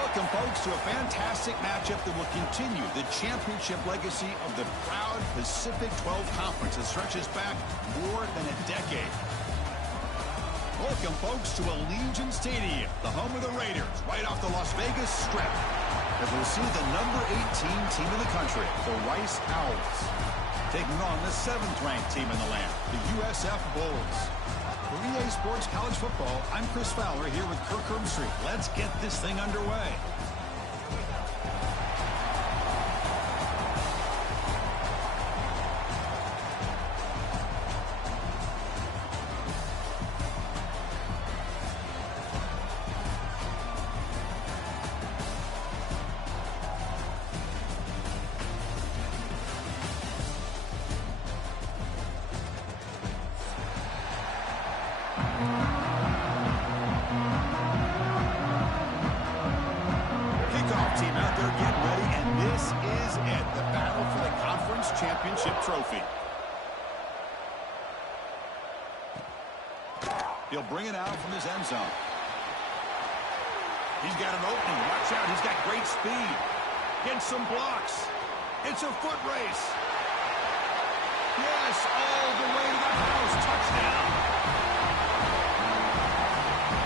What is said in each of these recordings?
Welcome, folks, to a fantastic matchup that will continue the championship legacy of the proud Pacific 12 Conference that stretches back more than a decade. Welcome, folks, to Allegiant Stadium, the home of the Raiders, right off the Las Vegas Strip, as we'll see the number 18 team in the country, the Rice Owls, taking on the 7th-ranked team in the land, the USF Bulls. For EA Sports College Football, I'm Chris Fowler here with Kirk Herbstreit. Let's get this thing underway. Team out there getting ready, and this is it, the battle for the conference championship trophy. He'll bring it out from his end zone. He's got an opening. Watch out. He's got great speed. Gets some blocks. It's a foot race. Yes, all the way to the house. Touchdown.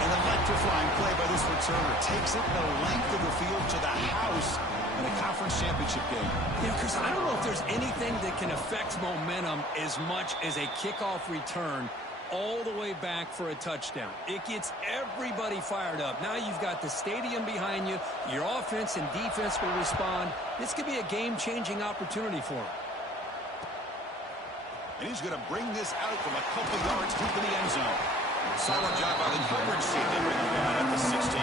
An electrifying play by this returner. Takes it the length of the field to the house in a conference championship game. Yeah, Chris, I don't know if there's anything that can affect momentum as much as a kickoff return all the way back for a touchdown. It gets everybody fired up. Now you've got the stadium behind you. Your offense and defense will respond. This could be a game-changing opportunity for him. And he's going to bring this out from a couple yards deep in the end zone. Solid job by the coverage team. They bring him down at the 16.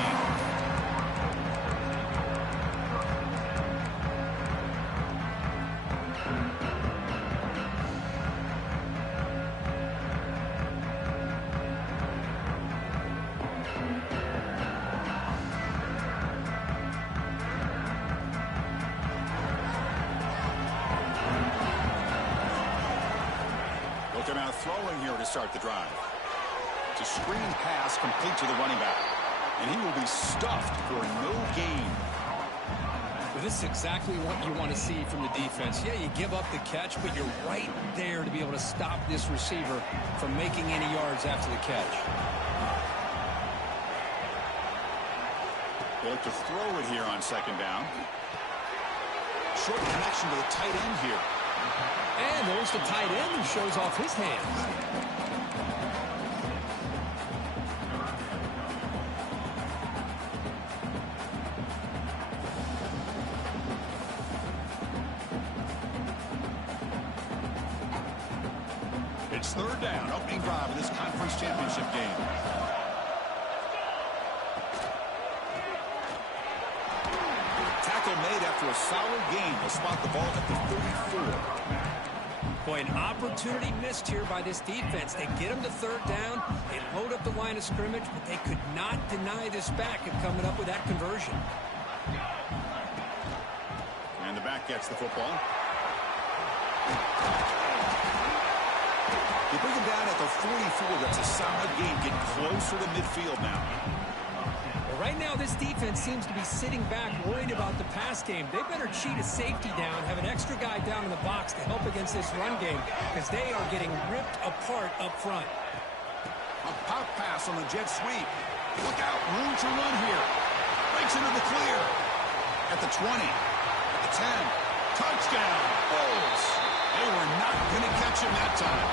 Looking out throwing here to start the drive. A screen pass complete to the running back, and he will be stuffed for no gain. Well, this is exactly what you want to see from the defense. Yeah, you give up the catch, but you're right there to be able to stop this receiver from making any yards after the catch. They look to throw it here on second down. Short connection to the tight end here. And there's the tight end who shows off his hands. It's third down, opening drive of this conference championship game. Tackle made after a solid gain. They'll spot the ball at the 34. Boy, an opportunity missed here by this defense. They get him to third down. They load up the line of scrimmage, but they could not deny this back of coming up with that conversion. And the back gets the football. They bring him down at the 44. That's a solid gain. Get closer to midfield now. Well, right now, this defense seems to be sitting back, worried about the pass game. They better cheat a safety down, have an extra guy down in the box to help against this run game, because they are getting ripped apart up front. A pop pass on the jet sweep. Look out, room to run here. Breaks into the clear. At the 20, at the 10. Touchdown, Bulls. They were not going to catch him that time.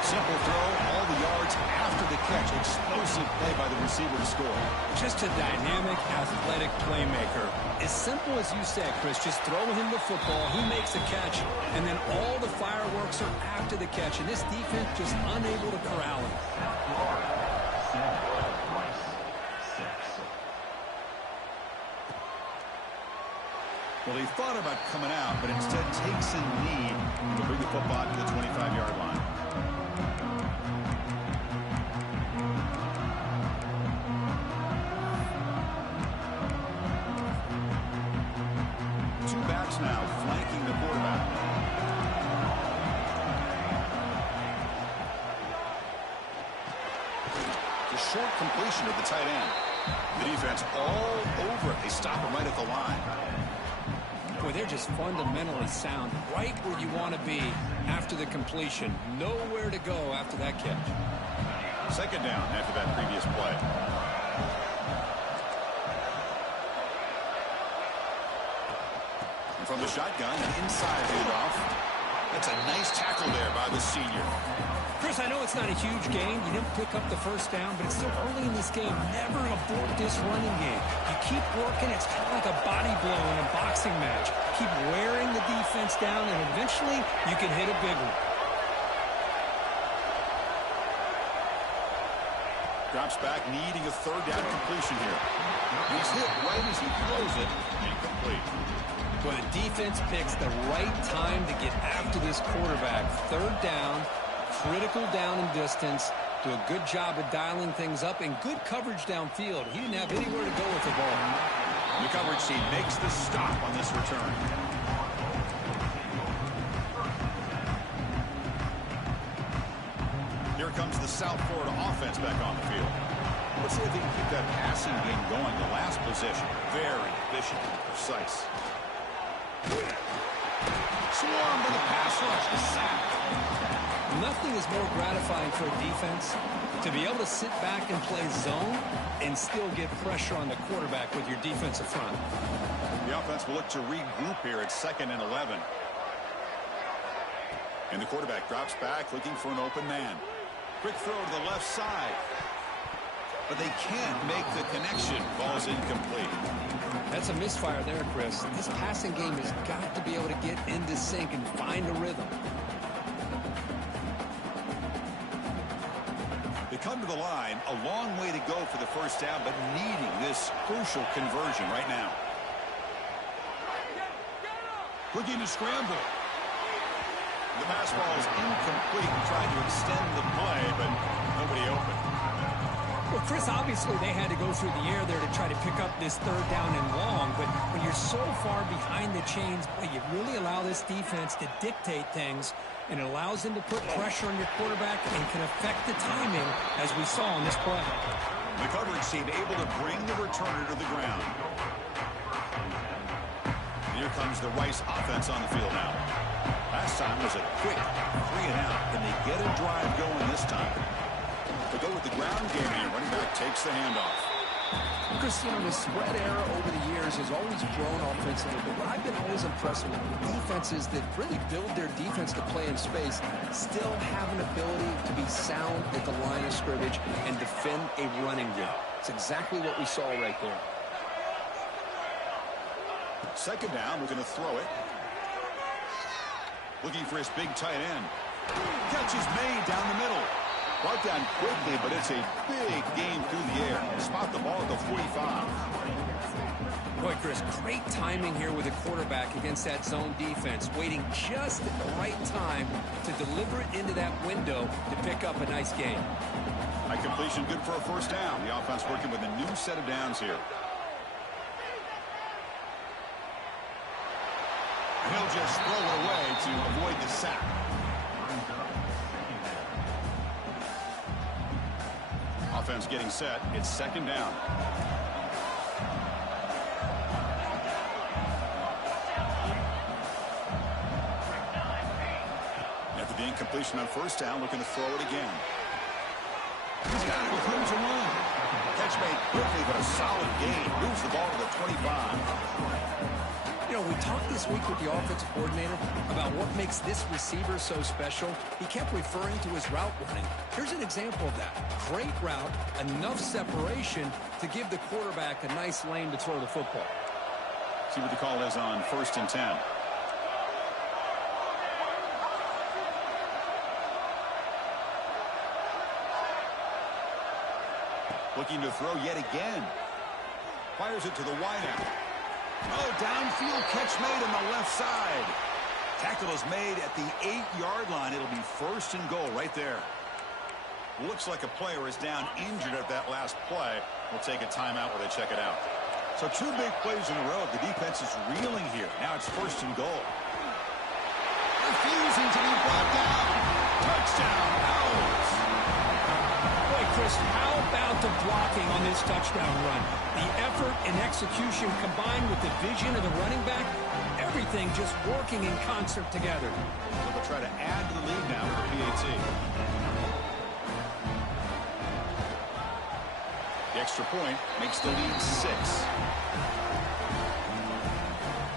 Simple throw, all the yards after the catch. Explosive play by the receiver to score. Just a dynamic, athletic playmaker. As simple as you said, Chris, just throw him the football, he makes a catch, and then all the fireworks are after the catch, and this defense just unable to corral him. Well, he thought about coming out, but instead takes a knee to bring the football to the 25-yard line. Two backs now flanking the quarterback. The short completion of the tight end. The defense all over it. They stop him right at the line. Boy, they're just fundamentally sound, right where you want to be after the completion. Nowhere to go after that catch. Second down after that previous play. And from the shotgun, an inside handoff. That's a nice tackle there by the senior. Chris, I know it's not a huge gain. You didn't pick up the first down, but it's still early in this game. Never abort this running game. You keep working. It's kind of like a body blow in a boxing match. Keep wearing the defense down, and eventually you can hit a big one. Drops back, needing a third down completion here. He's hit right as he throws it. Incomplete. Well, the defense picks the right time to get after this quarterback. Third down, critical down and distance. Do a good job of dialing things up and good coverage downfield. He didn't have anywhere to go with the ball. The coverage team makes the stop on this return. Here comes the South Florida offense back on the field. Let's see if they can keep that passing game going. The last possession, very efficient and precise. Swarmed by the pass rush, a sack. Nothing is more gratifying for a defense to be able to sit back and play zone and still get pressure on the quarterback with your defensive front. The offense will look to regroup here at 2nd and 11. And the quarterback drops back looking for an open man. Quick throw to the left side. But they can't make the connection. Ball's incomplete. That's a misfire there, Chris. This passing game has got to be able to get into sync and find a rhythm. They come to the line, a long way to go for the first down, but needing this crucial conversion right now. Looking to scramble. The pass ball is incomplete, trying to extend the play, but nobody open. Well, Chris, obviously they had to go through the air there to try to pick up this third down and long, but when you're so far behind the chains, boy, you really allow this defense to dictate things, and it allows them to put pressure on your quarterback and can affect the timing, as we saw on this play. The coverage team able to bring the returner to the ground. Here comes the Rice offense on the field now. Last time was a quick 3-and-out. Can they get a drive going this time? They go with the ground game here. Running back takes the handoff. Chris, you know, the spread era over the years has always grown offensively, but what I've been always impressed with defenses that really build their defense to play in space still have an ability to be sound at the line of scrimmage and defend a running game. It's exactly what we saw right there. Second down, looking to throw it. Looking for his big tight end. Catch is made down the middle. Brought down quickly, but it's a big game through the air. Spot the ball at the 45. Boy, Chris, great timing here with the quarterback against that zone defense, waiting just at the right time to deliver it into that window to pick up a nice gain. High completion, good for a first down. The offense working with a new set of downs here. And he'll just throw it away to avoid the sack. Offense getting set. It's second down. After the incompletion on first down, looking to throw it again. He's got it with room to run. Catch made quickly, but a solid gain. Moves the ball to the 25. You know, we talked this week with the offensive coordinator about what makes this receiver so special. He kept referring to his route running. Here's an example of that. Great route, enough separation to give the quarterback a nice lane to throw the football. See what the call is on 1st and 10. Looking to throw yet again. Fires it to the wideout. Oh, downfield catch made on the left side. Tackle is made at the 8-yard line. It'll be 1st and goal right there. Looks like a player is down injured at that last play. We'll take a timeout while they check it out. So 2 big plays in a row. The defense is reeling here. Now it's 1st and goal. Refusing to be brought down. Touchdown, Owls. Boy, Chris, how about to blocking on this touchdown run. The effort and execution combined with the vision of the running back, everything just working in concert together. So they'll try to add to the lead now with the PAT. The extra point makes the lead 6.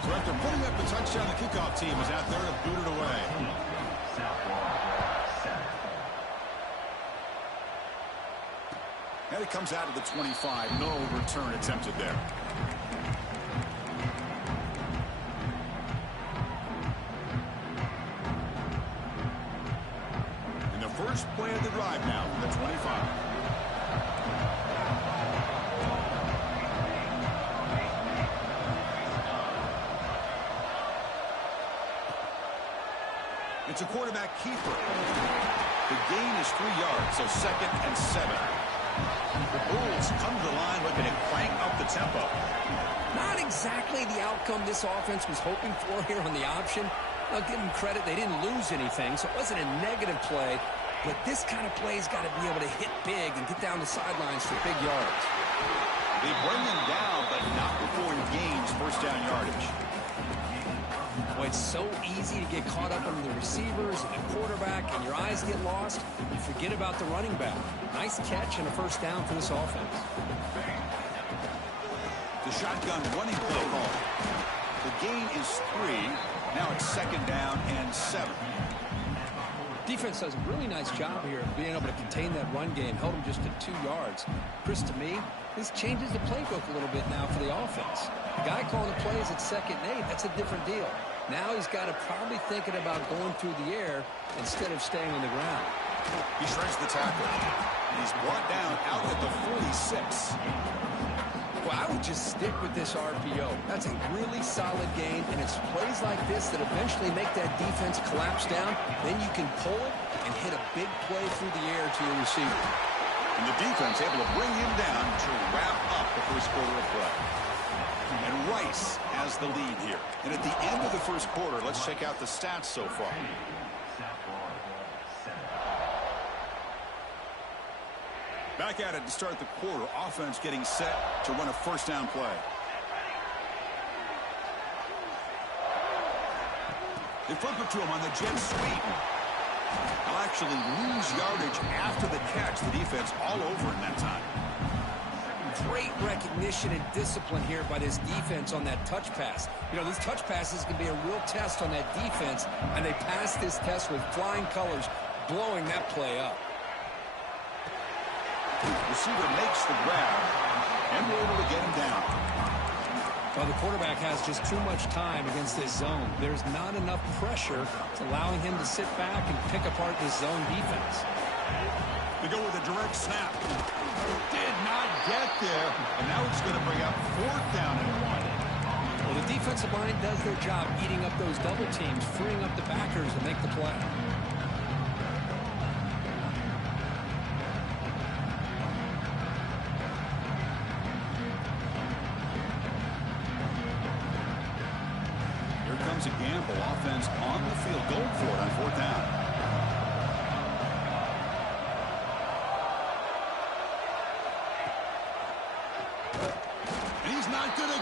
So after putting up the touchdown, the kickoff team is out there to boot it away. And it comes out of the 25. No return attempted there. And the first play of the drive now from the 25. It's a quarterback keeper. The gain is 3 yards, so 2nd and 7. The Bulls come to the line looking to crank up the tempo. Not exactly the outcome this offense was hoping for here on the option. I'll give them credit. They didn't lose anything, so it wasn't a negative play. But this kind of play's got to be able to hit big and get down the sidelines for big yards. They bring him down, but not before he gains first down yardage. Boy, it's so easy to get caught up on the receivers and the quarterback, and your eyes get lost. You forget about the running back. Nice catch and a first down for this offense. The shotgun running play call. The gain is 3. Now it's 2nd down and 7. Defense does a really nice job here of being able to contain that run game, held him just at 2 yards. Chris, to me, this changes the playbook a little bit now for the offense. The guy calling the plays at 2nd and 8, that's a different deal. Now he's got to probably thinking about going through the air instead of staying on the ground. He shreds the tackle. And he's brought down out at the 46. Well, I would just stick with this RPO. That's a really solid gain, and it's plays like this that eventually make that defense collapse down. Then you can pull it and hit a big play through the air to your receiver. And the defense able to bring him down to wrap up the first quarter of play. And Rice has the lead here. And at the end of the first quarter, let's check out the stats so far. Back at it to start the quarter. Offense getting set to run a first down play. They flip it to him on the jet sweep. They'll actually lose yardage after the catch. The defense all over in that time. Great recognition and discipline here by this defense on that touch pass. You know, these touch passes can be a real test on that defense, and they passed this test with flying colors, blowing that play up. Receiver makes the grab, and we're able to get him down. Well, the quarterback has just too much time against this zone. There's not enough pressure allowing him to sit back and pick apart this zone defense. They go with a direct snap. Did not get there, and now it's going to bring up 4th down and 1. Well, the defensive line does their job eating up those double teams, freeing up the backers to make the play. Here comes a gamble. Offense on the field. Going for it on 4th down.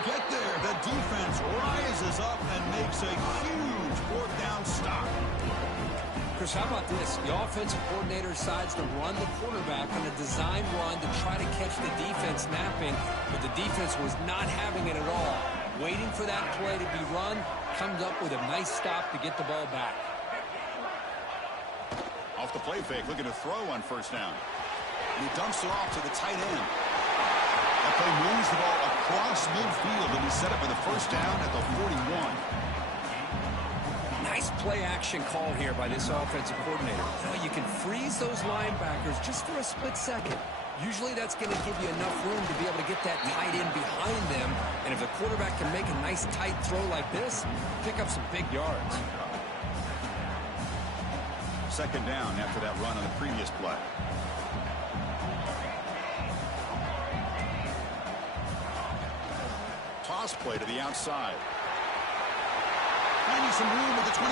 Get there. The defense rises up and makes a huge 4th down stop. Chris, how about this? The offensive coordinator decides to run the quarterback on a design run to try to catch the defense napping, but the defense was not having it at all. Waiting for that play to be run, comes up with a nice stop to get the ball back. Off the play fake, looking to throw on 1st down. And he dumps it off to the tight end. That play moves the ball across midfield, and we set up for the 1st down at the 41. Nice play action call here by this offensive coordinator. You know, you can freeze those linebackers just for a split second. Usually that's going to give you enough room to be able to get that tight end behind them. And if the quarterback can make a nice tight throw like this, pick up some big yards. 2nd down after that run on the previous play. Toss play to the outside. Finding some room at the 25.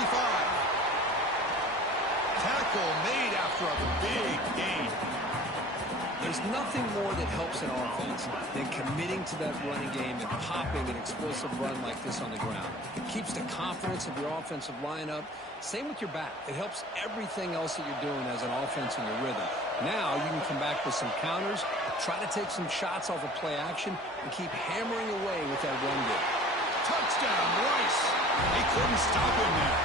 Tackle made after a big gain. There's nothing more that helps an offense than committing to that running game and popping an explosive run like this on the ground. It keeps the confidence of your offensive lineup. Same with your back. It helps everything else that you're doing as an offense in your rhythm. Now you can come back with some counters, try to take some shots off of play action, and keep hammering away with that run game. Touchdown, Rice. He couldn't stop him there.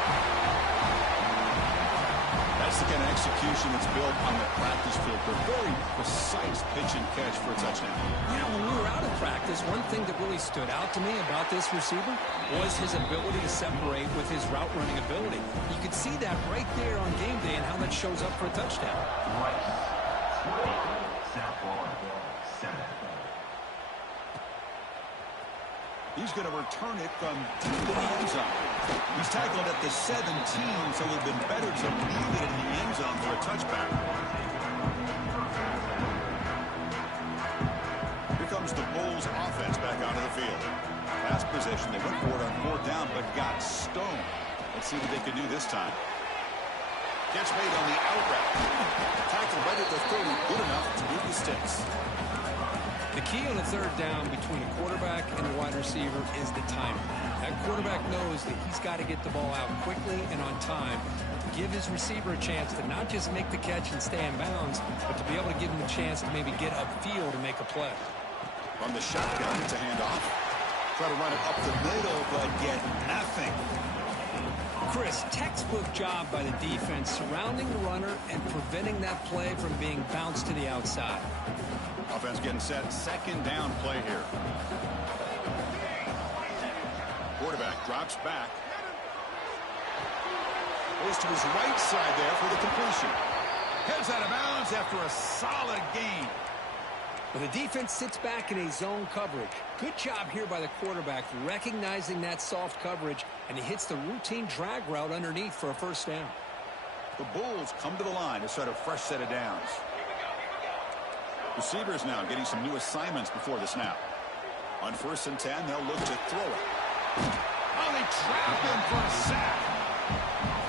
That's the kind of execution that's built on the practice field. A very precise pitch and catch for a touchdown. Yeah, when we were out of practice, one thing that really stood out to me about this receiver was his ability to separate with his route running ability. You could see that right there on game day and how that shows up for a touchdown. He's going to return it from deep in the end zone. He's tackled at the 17, so it would have been better to leave it in the end zone for a touchback. Here comes the Bulls offense back onto the field. Last possession, they went for it on 4th down, but got stoned. Let's see what they can do this time. Catch made on the out route. Tackle right at the 30, good enough to move the sticks. The key on the 3rd down between a quarterback and a wide receiver is the timing. That quarterback knows that he's got to get the ball out quickly and on time to give his receiver a chance to not just make the catch and stay in bounds, but to be able to give him a chance to maybe get upfield and make a play. From the shotgun, it's a handoff. Try to run it up the middle, but get nothing. Chris, textbook job by the defense surrounding the runner and preventing that play from being bounced to the outside. Offense getting set. 2nd down play here. Quarterback drops back. Goes to his right side there for the completion. Heads out of bounds after a solid gain. Well, the defense sits back in a zone coverage. Good job here by the quarterback recognizing that soft coverage, and he hits the routine drag route underneath for a 1st down. The Bulls come to the line to start a fresh set of downs. Receivers now getting some new assignments before the snap. On 1st and 10, they'll look to throw it. Oh, they trap him for a sack.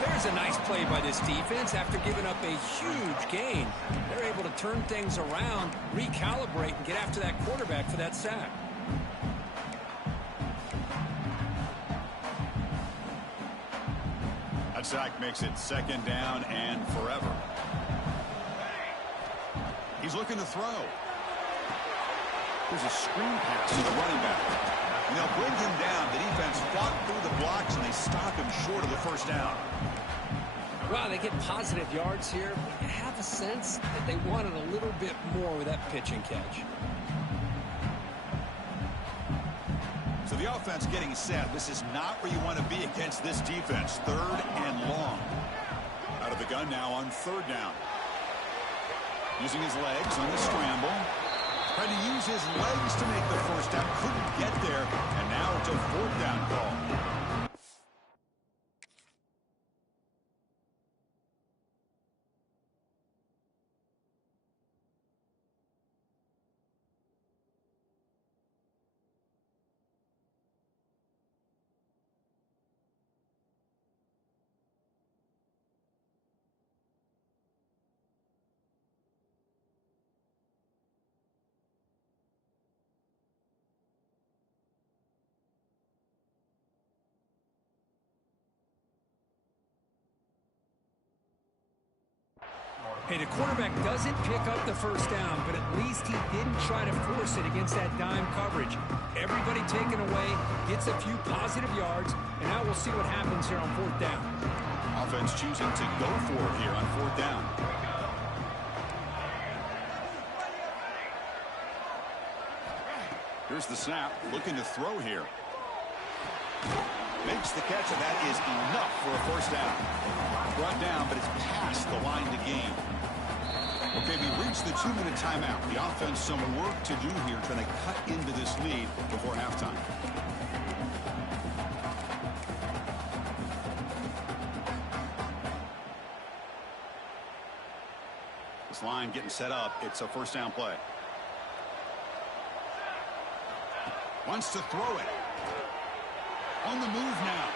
There's a nice play by this defense. After giving up a huge gain, they're able to turn things around, recalibrate, and get after that quarterback for that sack. That sack makes it 2nd down and forever. He's looking to throw. There's a screen pass to the running back. And they'll bring him down. The defense fought through the blocks, and they stop him short of the 1st down. Wow, they get positive yards here, but you have a sense that they wanted a little bit more with that pitch and catch. So the offense getting set. This is not where you want to be against this defense. 3rd and long. Out of the gun now on 3rd down. Using his legs on the scramble. Trying to use his legs to make the 1st down. Couldn't get there. And now it's a 4th down call. Hey, the quarterback doesn't pick up the 1st down, but at least he didn't try to force it against that dime coverage. Everybody taken away, gets a few positive yards, and now we'll see what happens here on 4th down. Offense choosing to go for it here on 4th down. Here's the snap, looking to throw here. Makes the catch, and that is enough for a 1st down. Brought down, but it's past the line to gain. Okay, we reached the 2-minute timeout. The offense some work to do here, trying to cut into this lead before halftime. This line getting set up. It's a 1st down play. Wants to throw it. On the move now.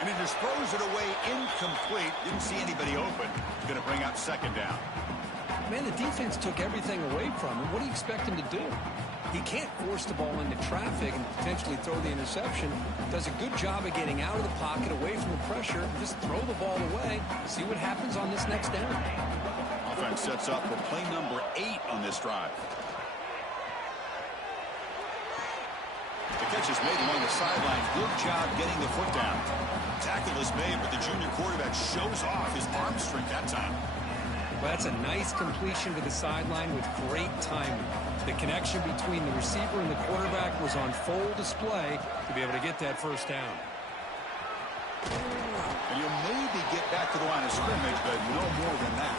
And he just throws it away incomplete. Didn't see anybody open. Going to bring up second down. Man, the defense took everything away from him. What do you expect him to do? He can't force the ball into traffic and potentially throw the interception. Does a good job of getting out of the pocket, away from the pressure. Just throw the ball away. See what happens on this next down. Offense sets up for play number 8 on this drive. The catch is made along the sideline. Good job getting the foot down. Tackle is made, but the junior quarterback shows off his arm strength that time. Well, that's a nice completion to the sideline with great timing. The connection between the receiver and the quarterback was on full display to be able to get that first down. And you'll maybe get back to the line of scrimmage, but no more than that.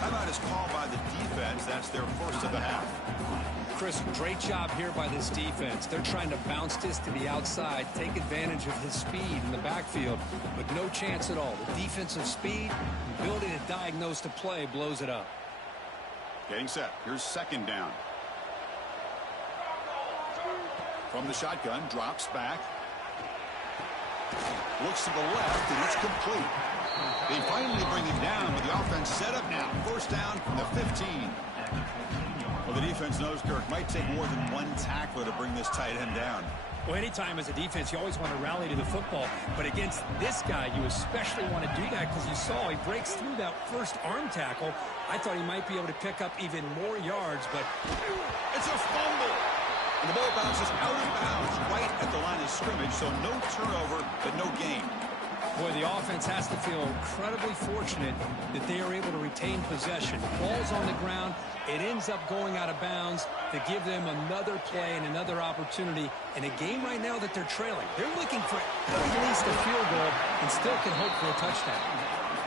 Timeout is called by the defense. That's their first of the half. Chris, great job here by this defense. They're trying to bounce this to the outside, take advantage of his speed in the backfield, but no chance at all. The defensive speed, ability to diagnose the play, blows it up. Getting set. Here's second down. From the shotgun, drops back. Looks to the left, and it's complete. They finally bring him down, but the offense set up now. First down from the 15. Well, the defense knows, Kirk, might take more than one tackler to bring this tight end down. Well, anytime as a defense, you always want to rally to the football. But against this guy, you especially want to do that because you saw he breaks through that first arm tackle. I thought he might be able to pick up even more yards, but it's a fumble. And the ball bounces out of bounds right at the line of scrimmage, so no turnover, but no gain. Boy, the offense has to feel incredibly fortunate that they are able to retain possession. The ball's on the ground. It ends up going out of bounds to give them another play and another opportunity in a game right now that they're trailing. They're looking for at least a field goal and still can hope for a touchdown.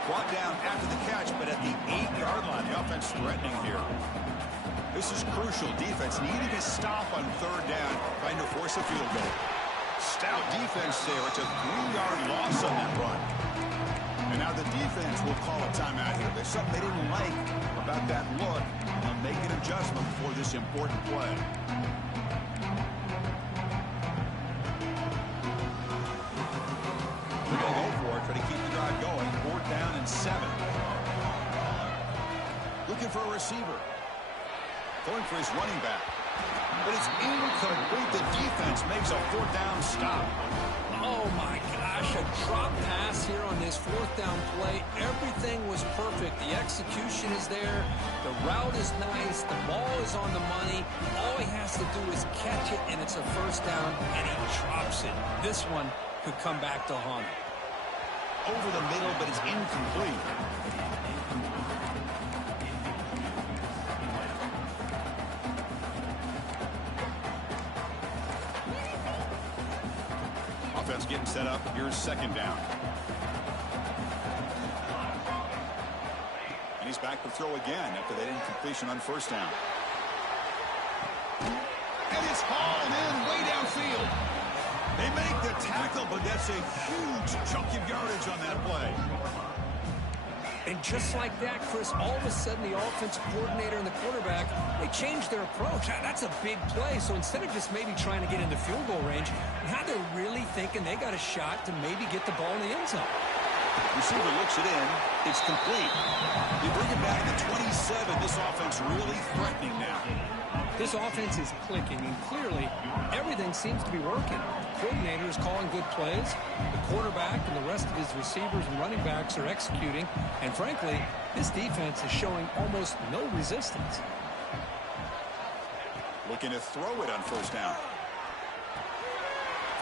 Brought down after the catch, but at the 8-yard line, the offense threatening here. This is crucial. Defense needing a stop on third down, trying to force a field goal. Stout defense there. It's a 3-yard loss on that run. And now the defense will call a timeout here. There's something they didn't like about that look. They'll make an adjustment for this important play. They're going to go for it, try to keep the drive going. 4th down and 7. Looking for a receiver. Going for his running back. But it's incomplete. The defense makes a 4th down stop. Oh, my gosh. A drop pass here on this 4th down play. Everything was perfect. The execution is there. The route is nice. The ball is on the money. All he has to do is catch it, and it's a 1st down, and he drops it. This one could come back to haunt him. Over the middle, but it's incomplete. Offense getting set up. Here's second down. And he's back to throw again after that incompletion on 1st down. And it's hauled in way downfield. They make the tackle, but that's a huge chunk of yardage on that play. And just like that, Chris, all of a sudden the offensive coordinator and the quarterback, they changed their approach. That's a big play. So instead of just maybe trying to get into field goal range, now they're really thinking they got a shot to maybe get the ball in the end zone. Receiver looks it in. It's complete. They bring it back to 27. This offense really threatening now. This offense is clicking, and clearly everything seems to be working. The coordinator is calling good plays. The quarterback and the rest of his receivers and running backs are executing. And frankly, this defense is showing almost no resistance. Looking to throw it on 1st down.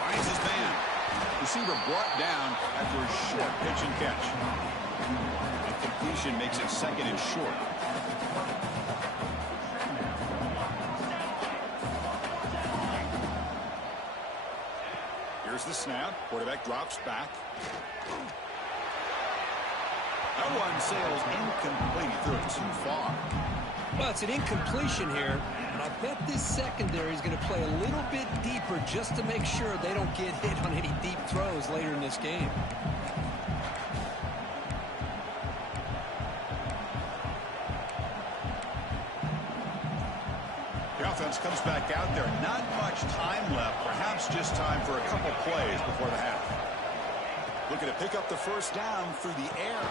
Finds his man. Receiver brought down after a short pitch and catch. And completion makes it 2nd and short. Here's the snap. Quarterback drops back. That one sails incomplete. He threw it too far. Well, it's an incompletion here, and I bet this secondary is going to play a little bit deeper just to make sure they don't get hit on any deep throws later in this game. The offense comes back out there. Not much time left. Perhaps just time for a couple plays before the half. Looking to pick up the first down through the air.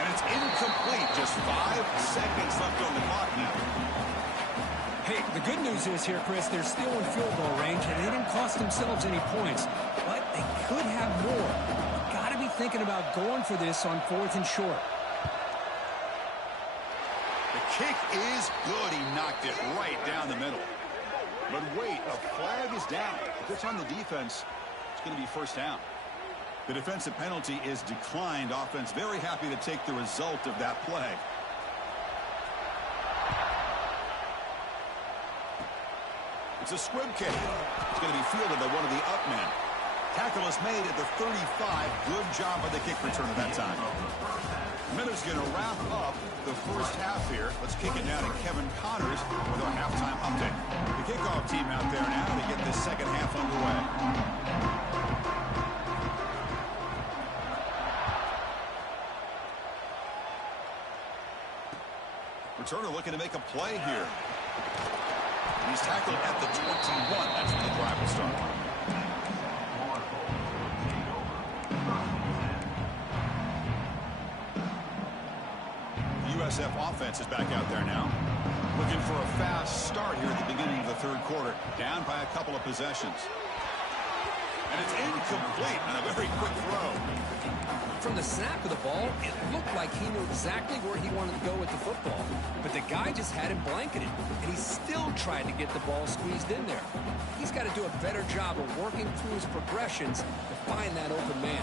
And it's incomplete. Just 5 seconds left on the clock now. Hey, the good news is here, Chris, they're still in field goal range, and they didn't cost themselves any points. But they could have more. Got to be thinking about going for this on 4th and short. The kick is good. He knocked it right down the middle. But wait, a flag is down. If it's on the defense, it's going to be first down. The defensive penalty is declined. Offense very happy to take the result of that play. It's a squib kick. It's going to be fielded by one of the up men. Tackle is made at the 35. Good job by the kick returner that time. Miller's going to wrap up the first half here. Let's kick it down to Kevin Connors with our halftime update. The kickoff team out there now to get this second half underway. Returner looking to make a play here. He's tackled at the 21. That's when the drive will start. The USF offense is back out there now. Looking for a fast start here at the beginning of the third quarter. Down by a couple of possessions. And it's incomplete on a very quick throw. From the snap of the ball, it looked like he knew exactly where he wanted to go with the football. But the guy just had him blanketed, and he still tried to get the ball squeezed in there. He's got to do a better job of working through his progressions to find that open man.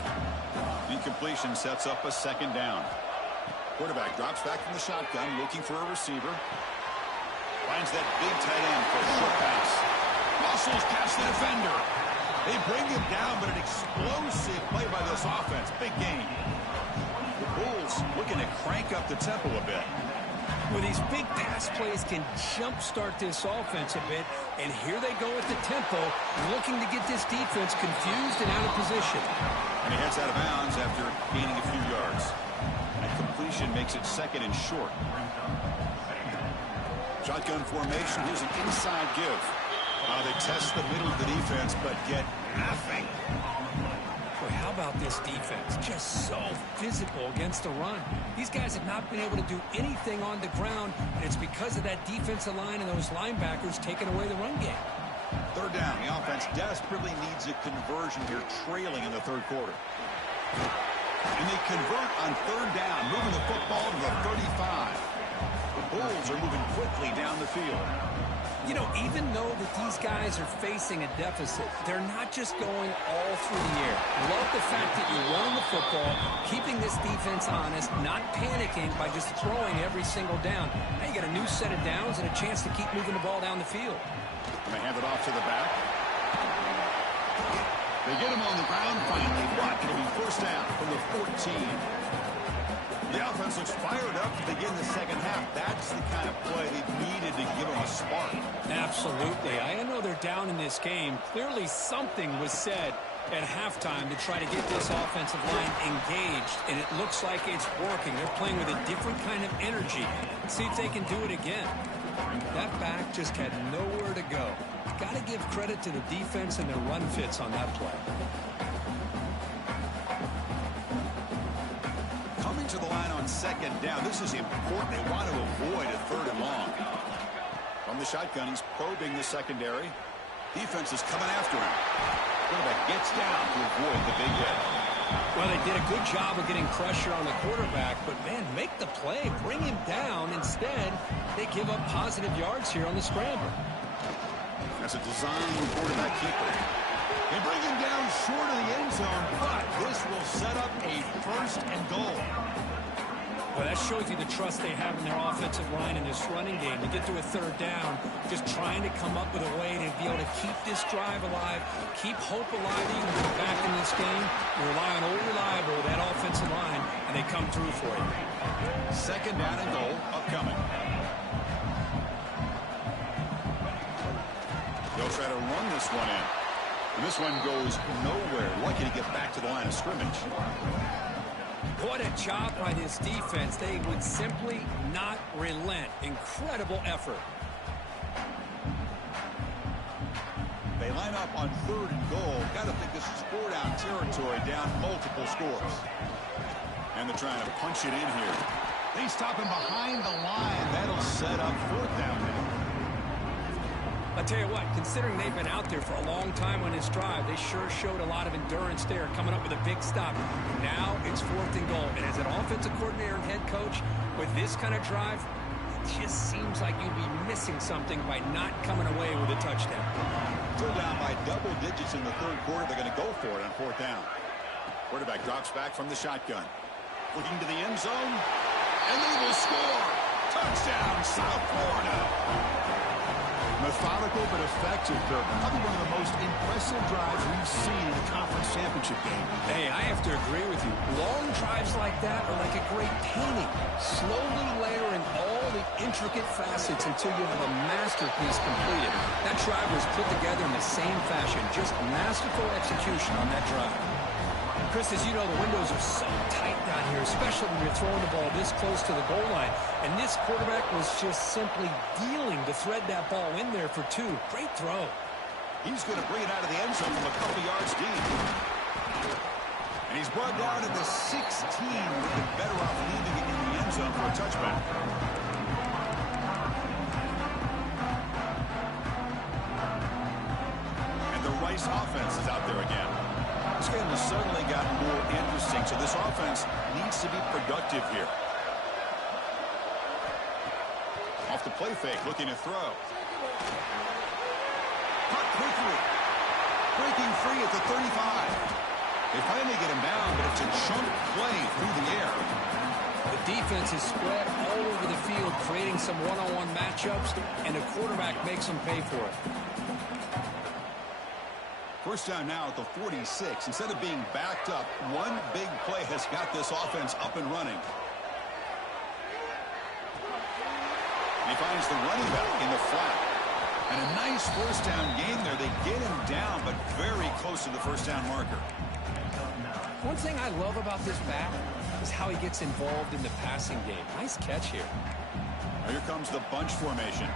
Incompletion sets up a second down. Quarterback drops back from the shotgun, looking for a receiver. Finds that big tight end for a short pass. Muscles past the defender. They bring him down, but an explosive play by this offense. Big gain. The Bulls looking to crank up the tempo a bit. Well, these big pass plays can jumpstart this offense a bit, and here they go at the tempo, looking to get this defense confused and out of position. And he heads out of bounds after gaining a few yards. That completion makes it second and short. Shotgun formation. Here's an inside give. They test the middle of the defense, but get nothing. Boy, how about this defense? Just so physical against the run. These guys have not been able to do anything on the ground, and it's because of that defensive line and those linebackers taking away the run game. Third down. The offense desperately needs a conversion here, trailing in the third quarter. And they convert on third down, moving the football to the 35. The Bulls are moving quickly down the field. You know, even though that these guys are facing a deficit, they're not just going all through the air. Love the fact that you're running the football, keeping this defense honest, not panicking by just throwing every single down. Now you got a new set of downs and a chance to keep moving the ball down the field. And they hand it off to the back. They get him on the ground finally, but it'll be first down from the 14. The offense looks fired up to begin the second half. That's the kind of play they needed to give them a spark. Absolutely. I know they're down in this game. Clearly something was said at halftime to try to get this offensive line engaged, and it looks like it's working. They're playing with a different kind of energy. See if they can do it again. That back just had nowhere to go. Got to give credit to the defense and their run fits on that play. Coming to the line on second down. This is important. They want to avoid a third and long. From the shotgun, he's probing the secondary. Defense is coming after him. Quarterback gets down to avoid the big hit. Well, they did a good job of getting pressure on the quarterback, but, man, make the play. Bring him down. Instead, they give up positive yards here on the scramble. That's a design quarterback keeper. They bring him down short of the end zone, but this will set up a first and goal. Well, that shows you the trust they have in their offensive line in this running game. To get to a third down, just trying to come up with a way to be able to keep this drive alive, keep hope alive even back in this game. You rely on old reliable, that offensive line, and they come through for you. Second down and goal upcoming. They'll try to run this one in. And this one goes nowhere. Lucky to get back to the line of scrimmage. What a job by this defense. They would simply not relent. Incredible effort. They They line up on 3rd and goal. Got to think this is 4-down territory, down multiple scores. And they're trying to punch it in here. They stop him behind the line. That'll set up 4th down now. I tell you what, considering they've been out there for a long time on this drive, they sure showed a lot of endurance there, coming up with a big stop. Now it's 4th and goal. And as an offensive coordinator and head coach, with this kind of drive, it just seems like you'd be missing something by not coming away with a touchdown. Still down by double digits in the 3rd quarter. They're going to go for it on 4th down. Quarterback drops back from the shotgun. Looking to the end zone. And they will score. Touchdown, South Florida. Methodical but effective. Probably one of the most impressive drives we've seen in the conference championship game. Hey, I have to agree with you. Long drives like that are like a great painting. Slowly layering all the intricate facets until you have a masterpiece completed. That drive was put together in the same fashion. Just masterful execution on that drive. Chris, as you know, the windows are so tight down here, especially when you're throwing the ball this close to the goal line. And this quarterback was just simply dealing to thread that ball in there for 2. Great throw. He's going to bring it out of the end zone from a couple yards deep. And he's brought down at the 16. Would be better off leaving it in the end zone for a touchback. And the Rice offense is out there again. This game has certainly gotten more interesting, so this offense needs to be productive here. Off the play fake, looking to throw. Caught quickly. Breaking free at the 35. They finally get him down, but it's a chunk play through the air. The defense is spread all over the field, creating some one-on-one matchups, and the quarterback makes them pay for it. 1st down now at the 46. Instead of being backed up, one big play has got this offense up and running. He finds the running back in the flat. And a nice 1st down gain there. They get him down, but very close to the 1st down marker. One thing I love about this back is how he gets involved in the passing game. Nice catch here. Here comes the bunch formation.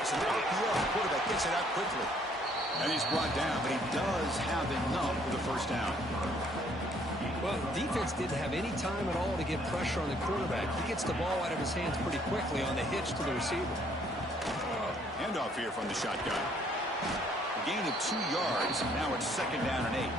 It's an RPO. The quarterback gets it out quickly. And he's brought down, but he does have enough for the 1st down. Well, the defense didn't have any time at all to get pressure on the quarterback. He gets the ball out of his hands pretty quickly on the hitch to the receiver. Handoff here from the shotgun. A gain of 2 yards. Now it's 2nd down and 8.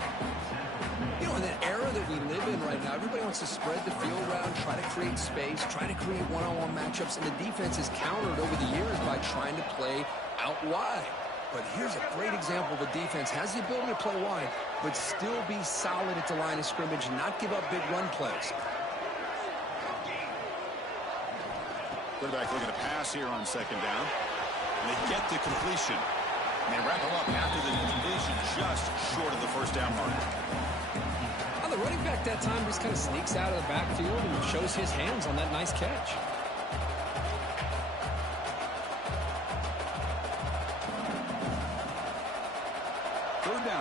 You know, in the era that we live in right now, everybody wants to spread the field around, try to create space, try to create one-on-one matchups, and the defense is countered over the years by trying to play out wide. But here's a great example. The defense has the ability to play wide, but still be solid at the line of scrimmage and not give up big run plays. Quarterback looking to pass here on 2nd down. And they get the completion. And they wrap him up after the completion just short of the 1st down mark. Well, the running back that time just kind of sneaks out of the backfield and shows his hands on that nice catch.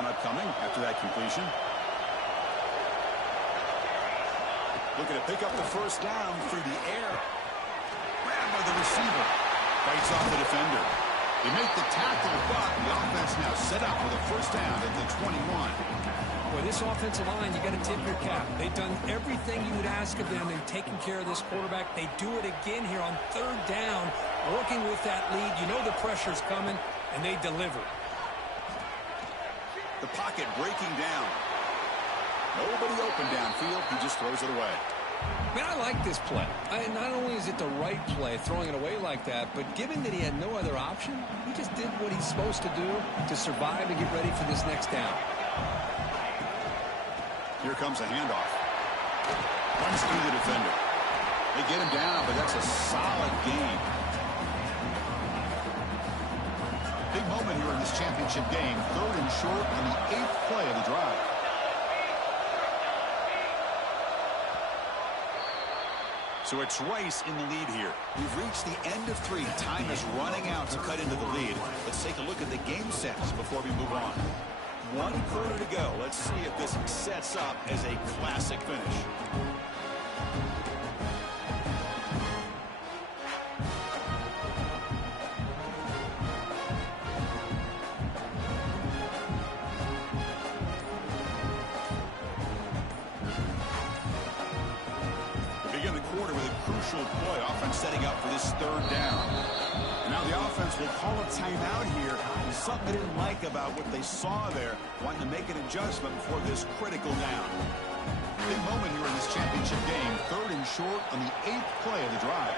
Upcoming after that completion. Looking to pick up the 1st down through the air. Grabbed by the receiver. Fights off the defender. They make the tackle, but the offense now set up with a 1st down at the 21. Boy, this offensive line, you got to tip your cap. They've done everything you would ask of them in taking care of this quarterback. They do it again here on 3rd down, working with that lead. You know the pressure's coming, and they deliver. The pocket breaking down. Nobody open downfield. He just throws it away. Man, I like this play. Not only is it the right play, throwing it away like that, but given that he had no other option, he just did what he's supposed to do to survive and get ready for this next down. Here comes a handoff. Runs through the defender. They get him down, but that's a solid gain. Big moment here in this championship game. 3rd and short on the 8th play of the drive. So it's Rice in the lead here. We've reached the end of 3. Time is running out to cut into the lead. Let's take a look at the game sets before we move on. 1 quarter to go. Let's see if this sets up as a classic finish. crucial play. Offense setting up for this third down. And now the offense will call a timeout here. Something they didn't like about what they saw there. Wanting to make an adjustment before this critical down. Big moment here in this championship game. Third and short on the 8th play of the drive.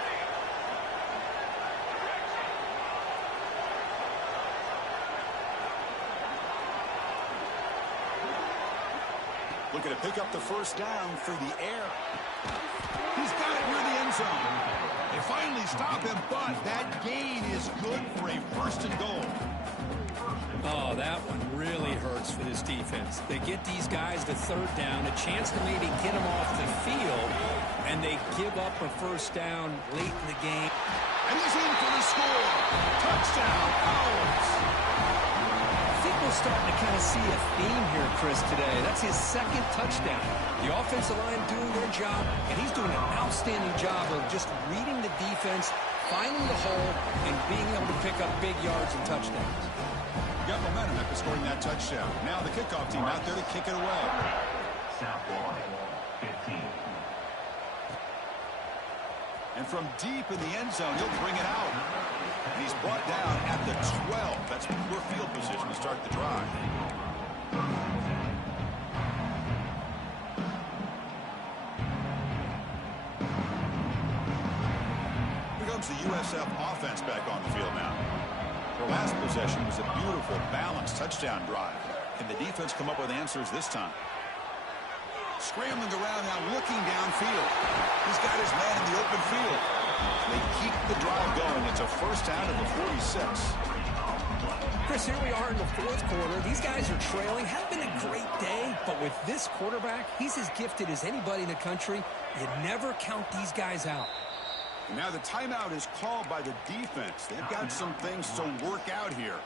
Looking to pick up the first down through the air. He's got it near the end zone. They finally stop him, but that gain is good for a first and goal. Oh, that one really hurts for this defense. They get these guys to third down, a chance to maybe get them off the field, and they give up a first down late in the game. And he's in for the score. Touchdown, Owls. I think we're starting to kind of see a theme here, Chris, today. That's his second touchdown. The offensive line doing their job, and he's doing an outstanding job of just reading the defense, finding the hole, and being able to pick up big yards and touchdowns. Got momentum after scoring that touchdown. Now the kickoff team out there to kick it away. South line, 15. And from deep in the end zone, he'll bring it out. And he's brought down at the 12. That's poor field position to start the drive. Here comes the USF offense back on the field now. Their last possession was a beautiful, balanced touchdown drive. Can the defense come up with answers this time? Scrambling around now, looking downfield. He's got his man in the open field. They keep the drive going. It's a first down at the 46. Chris, here we are in the fourth quarter. These guys are trailing. Hasn't been a great day, but with this quarterback, he's as gifted as anybody in the country. You never count these guys out. And now the timeout is called by the defense. They've got some things to work out here.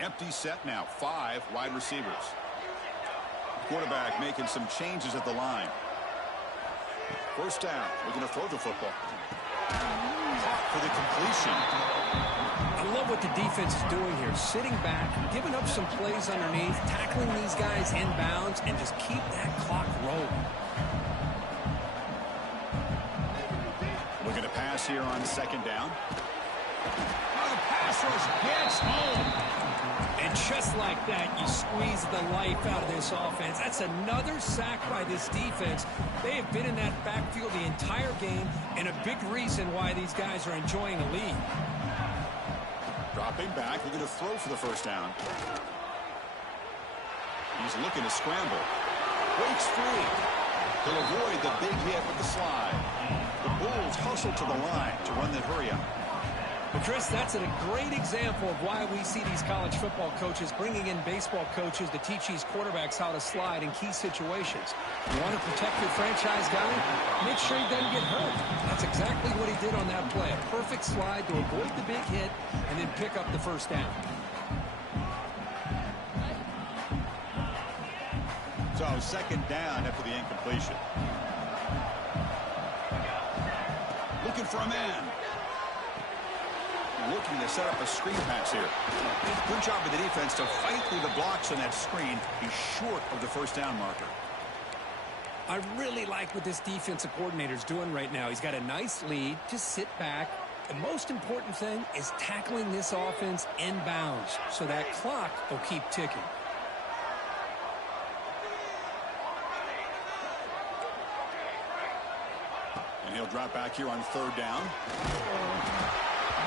Empty set now. 5 wide receivers. Quarterback making some changes at the line. First down. Looking to throw the football. Caught for the completion. I love what the defense is doing here. Sitting back, giving up some plays underneath, tackling these guys inbounds, and just keep that clock rolling. Looking to pass here on second down. Oh, the pass rush gets home. And just like that, you squeeze the life out of this offense. That's another sack by this defense. They have been in that backfield the entire game, and a big reason why these guys are enjoying a lead. Dropping back, looking to throw for the first down. He's looking to scramble. Breaks free. He'll avoid the big hit with the slide. The Bulls hustle to the line to run the hurry up. But Chris, that's a great example of why we see these college football coaches bringing in baseball coaches to teach these quarterbacks how to slide in key situations. You want to protect your franchise guy? Make sure he doesn't get hurt. That's exactly what he did on that play. A perfect slide to avoid the big hit and then pick up the first down. So second down after the incompletion. Looking for a man. Looking to set up a screen pass here. Good job of the defense to fight through the blocks on that screen. He's short of the first down marker. I really like what this defensive coordinator is doing right now. He's got a nice lead. Just sit back. The most important thing is tackling this offense inbounds so that clock will keep ticking. And he'll drop back here on third down.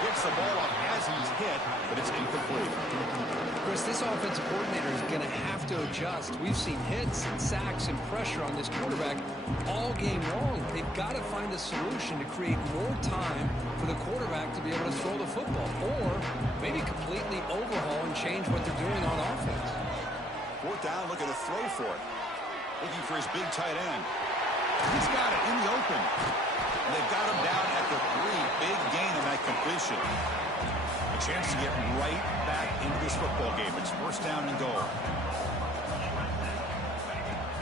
Gets the ball up as he's hit, but it's incomplete. Chris, this offensive coordinator is going to have to adjust. We've seen hits and sacks and pressure on this quarterback all game long. They've got to find a solution to create more time for the quarterback to be able to throw the football, or maybe completely overhaul and change what they're doing on offense. Fourth down, looking to throw for it. Looking for his big tight end. He's got it in the open. And they've got him down at the 3. Big gain in that completion. A chance to get right back into this football game. It's first down and goal.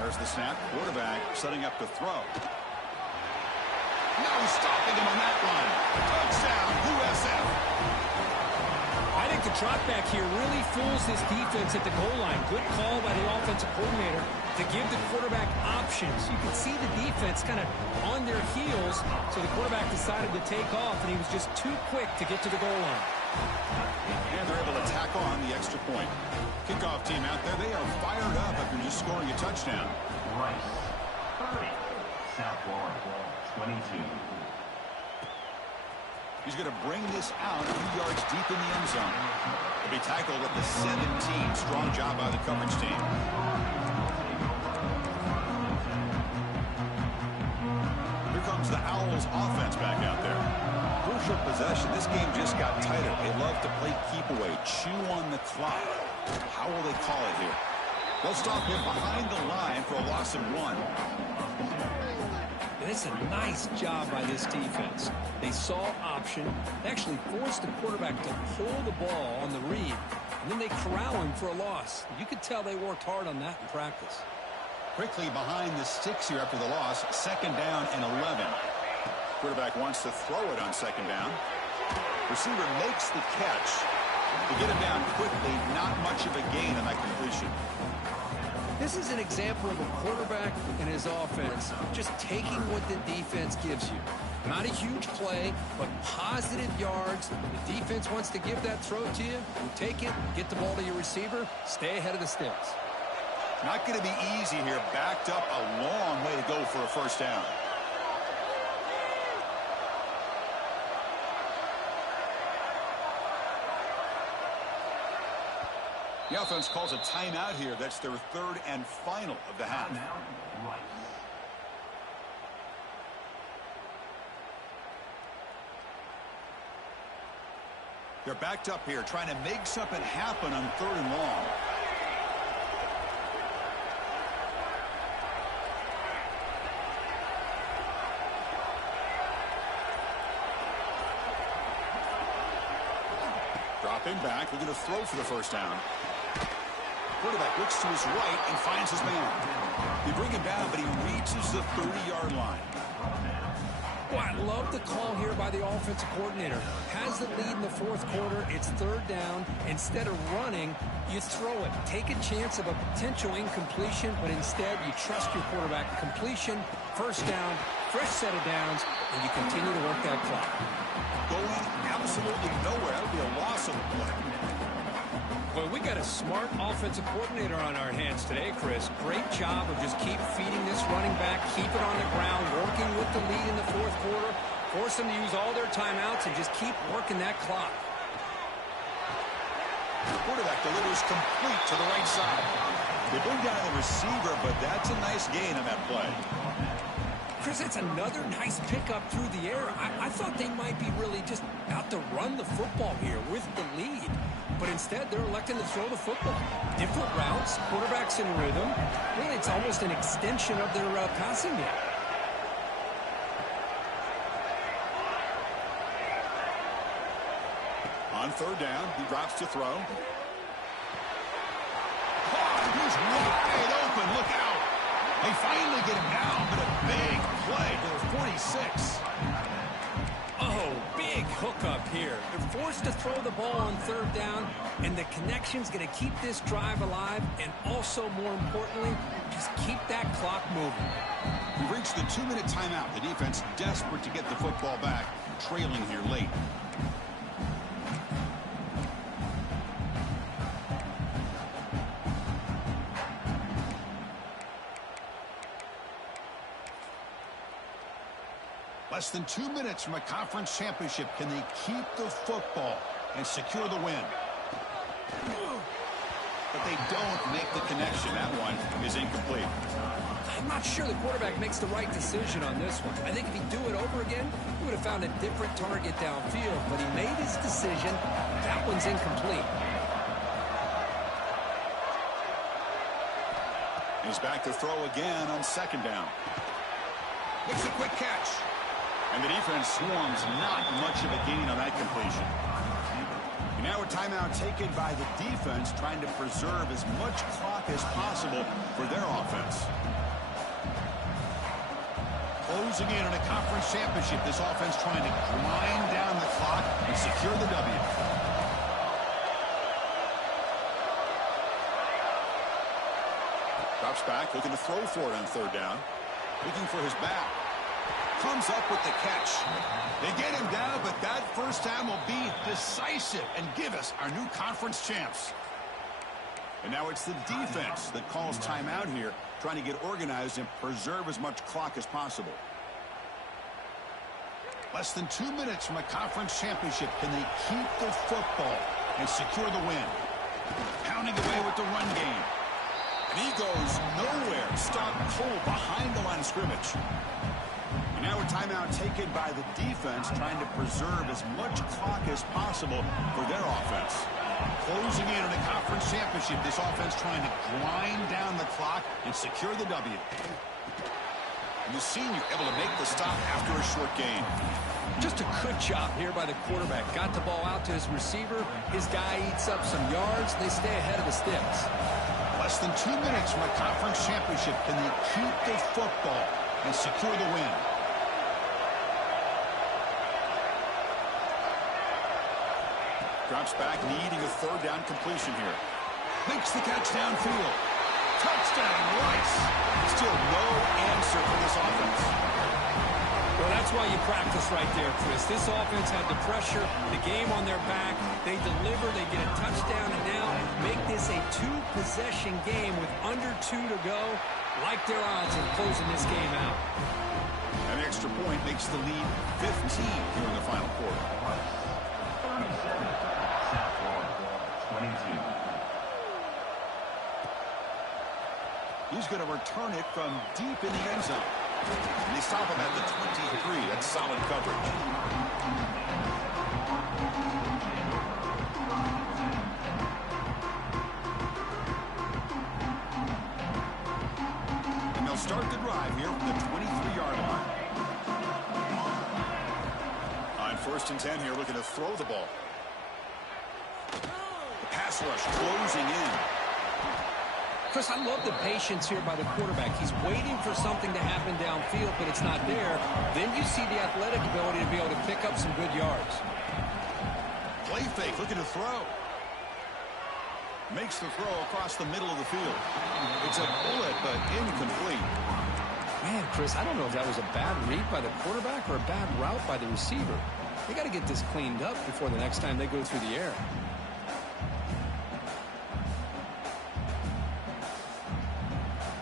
There's the snap. Quarterback setting up to throw. No stopping him on that one. Touchdown, USF. I I think the drop back here really fools this defense at the goal line. Good call by the offensive coordinator to give the quarterback options. You can see the defense kind of on their heels, so the quarterback decided to take off, and he was just too quick to get to the goal line. And they're able to tack on the extra point. Kickoff team out there, they are fired up after just scoring a touchdown. Rice, 30. South Florida, 22. He's going to bring this out a few yards deep in the end zone. He'll be tackled at the 17. Strong job by the coverage team. Here comes the Owls offense back out there. Crucial possession. This game just got tighter. They love to play keep away, chew on the clock. How will they call it here? They'll stop him behind the line for a loss of 1. It's a nice job by this defense. They saw option. They actually forced the quarterback to pull the ball on the read, and then they corral him for a loss. You could tell they worked hard on that in practice. Quickly behind the sticks here after the loss. 2nd down and 11. Quarterback wants to throw it on 2nd down. Receiver makes the catch. To get him down quickly, not much of a gain on that completion. This is an example of a quarterback and his offense just taking what the defense gives you. Not a huge play, but positive yards. The defense wants to give that throw to you. You take it, get the ball to your receiver, stay ahead of the sticks. Not going to be easy here. Backed up a long way to go for a 1st down. The offense calls a timeout here. That's their 3rd and final of the half. They're backed up here, trying to make something happen on 3rd and long. Dropping back, looking to throw for the 1st down. Quarterback looks to his right and finds his man. They bring him down, but he reaches the 30-yard line. Well, I love the call here by the offensive coordinator. Has the lead in the 4th quarter. It's 3rd down. Instead of running, you throw it. Take a chance of a potential incompletion, but instead you trust your quarterback. Completion, 1st down, fresh set of downs, and you continue to work that clock. Going absolutely nowhere. That would be a loss of a play. Well, we got a smart offensive coordinator on our hands today, Chris. Great job of just keep feeding this running back, keep it on the ground, working with the lead in the 4th quarter, force them to use all their timeouts, and just keep working that clock. The quarterback delivers complete to the right side. They bring down the receiver, but that's a nice gain on that play. Chris, that's another nice pickup through the air. I thought they might be really just out to run the football here with the lead. But instead, they're electing to throw the football. Different routes, quarterbacks in rhythm. Really, it's almost an extension of their passing game. On 3rd down, he drops to throw. Oh, he's wide open. Look out. They finally get him down, but a big play to the 46. Oh, big hookup here. They're forced to throw the ball on 3rd down, and the connection's going to keep this drive alive, and also, more importantly, just keep that clock moving. We reached the 2-minute timeout. The defense desperate to get the football back, trailing here late. Less than 2 minutes from a conference championship. Can they keep the football and secure the win? But they don't make the connection. That one is incomplete. I'm not sure the quarterback makes the right decision on this one. I think if he'd do it over again, he would have found a different target downfield. But he made his decision. That one's incomplete. He's back to throw again on 2nd down. Makes a quick catch. And the defense swarms, not much of a gain on that completion. And now a timeout taken by the defense, trying to preserve as much clock as possible for their offense. Closing in on a conference championship, this offense trying to grind down the clock and secure the W. Drops back, looking to throw for it on third down. Looking for his back. Comes up with the catch. They get him down, but that first down will be decisive and give us our new conference champs. And now it's the defense that calls timeout here, trying to get organized and preserve as much clock as possible. Less than 2 minutes from a conference championship. Can they keep the football and secure the win? Pounding away with the run game. And he goes nowhere. Stopped cold behind the line of scrimmage. And now a timeout taken by the defense, trying to preserve as much clock as possible for their offense. Closing in on a conference championship, this offense trying to grind down the clock and secure the W. And the senior able to make the stop after a short gain. Just a good job here by the quarterback. Got the ball out to his receiver. His guy eats up some yards. They stay ahead of the sticks. Less than 2 minutes from a conference championship. Can they keep the football and secure the win? Drops back, needing a third down completion here. Makes the catch downfield. Touchdown, Rice. Still no answer for this offense. Well, that's why you practice right there, Chris. This offense had the pressure, the game on their back. They deliver, they get a touchdown, and now make this a two-possession game with under 2 to go. Like their odds of closing this game out. An extra point makes the lead 15 here in the final quarter. 37. South Florida. 22. He's going to return it from deep in the end zone. And they stop him at the 23. That's solid coverage. And they'll start the drive here from the 23-yard line. On 1st and 10 here, looking to throw the ball. The pass rush closing in. Chris, I love the patience here by the quarterback. He's waiting for something to happen downfield, but it's not there. Then you see the athletic ability to be able to pick up some good yards. Play fake, looking to throw. Makes the throw across the middle of the field. It's a bullet, but incomplete. Man, Chris, I don't know if that was a bad read by the quarterback or a bad route by the receiver. They got to get this cleaned up before the next time they go through the air.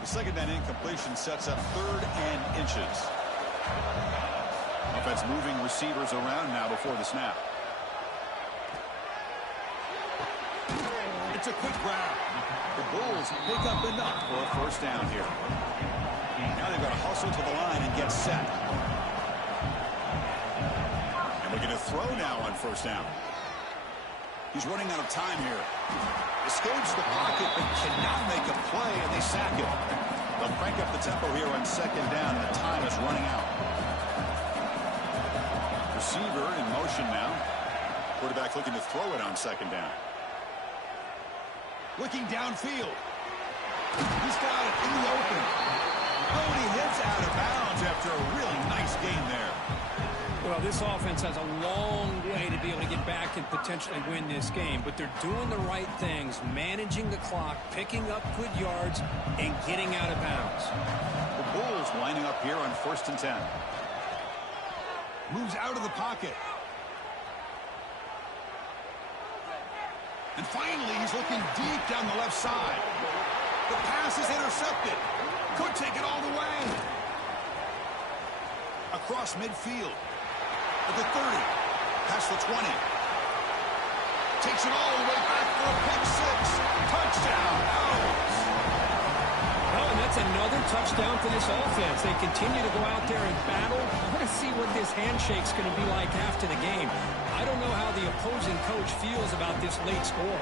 Second down incompletion sets up 3rd and inches. Offense moving receivers around now before the snap. It's a quick grab. The Bulls pick up enough for a 1st down here. Now they've got to hustle to the line and get set. And we're going to throw now on 1st down. He's running out of time here. Escapes the pocket, but cannot make a play, and they sack him. They'll crank up the tempo here on 2nd down, and the time is running out. Receiver in motion now. Quarterback looking to throw it on 2nd down. Looking downfield. He's got it in the open. Oh, and he hits out of bounds after a really nice game there. Well, this offense has a long way to be able to get back and potentially win this game, but they're doing the right things, managing the clock, picking up good yards, and getting out of bounds. The Bulls lining up here on 1st and 10. Moves out of the pocket. And finally, he's looking deep down the left side. The pass is intercepted. Could take it all the way. Across midfield. At the 30, past the 20. Takes it all the way back for a pick 6. Touchdown, Owls. Oh, and that's another touchdown for this offense. They continue to go out there and battle. I want to see what this handshake's going to be like after the game. I don't know how the opposing coach feels about this late score.